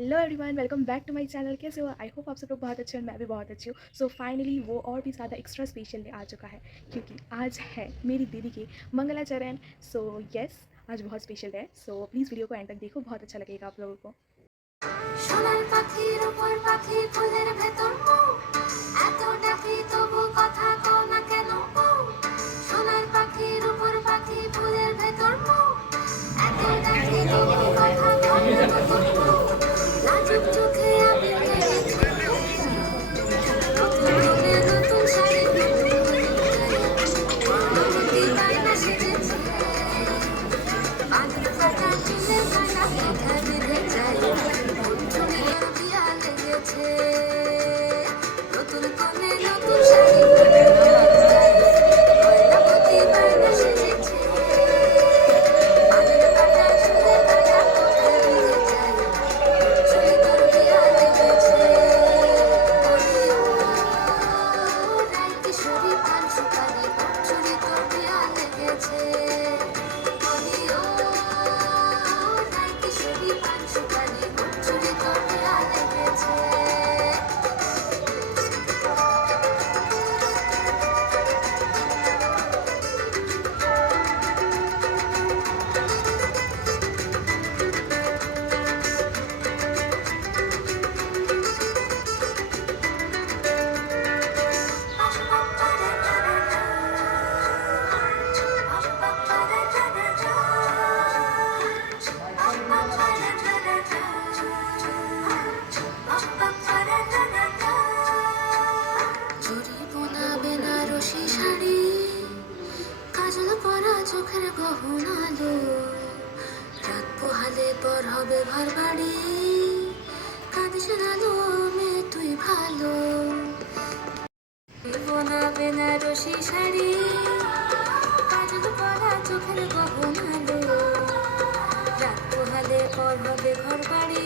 Hello everyone, welcome back to my channel. कैसे हो? I hope आप सब लोग बहुत अच्छे हो और मैं भी बहुत अच्छी हूँ। सो फाइनली वो और भी ज़्यादा एक्स्ट्रा स्पेशल डे आ चुका है क्योंकि आज है मेरी दीदी की मंगलाचरण। सो यस, आज बहुत स्पेशल डे है। सो प्लीज़ वीडियो को एंड तक देखो, बहुत अच्छा लगेगा आप लोगों को। সোনার পাখির উপর পাখি ফুলের ভেতর এত ডাকি তবু কথা কও না কেন? সোনার পাখির উপর পাখি ফুলের ভেতর এত ডাকি তবু কথা কও না কেন? লাজুক চোখে আমি নতুন করে নতুন শাড়ি অনুভূতি বায়না সেজেছে বাঁধন ফাটা চুলের কাটা কোথায় বেঁধে যায় চুড়িয়া দিয়া লেগেছে নতুন করে নতুন শাড়ি গয়নাপতি বায়না সেজেছে বাঁধন ফাটা চুলের কাটা কোথায় বেঁধে যায় চুড়ি তোর দিয়া লেগেছে রায় কিশোরী পান সুপারি চুড়ি তোর দিয়া লেগেছে চোখের গহন আলো রাত পোহালে পর হবে ঘর বাড়ি কাঁদিস আলো মে তুই ভালো বোনা বেনারসি শাড়ি কাজল পরা চোখের গহন আলো রাত পোহালে পর হবে ঘর বাড়ি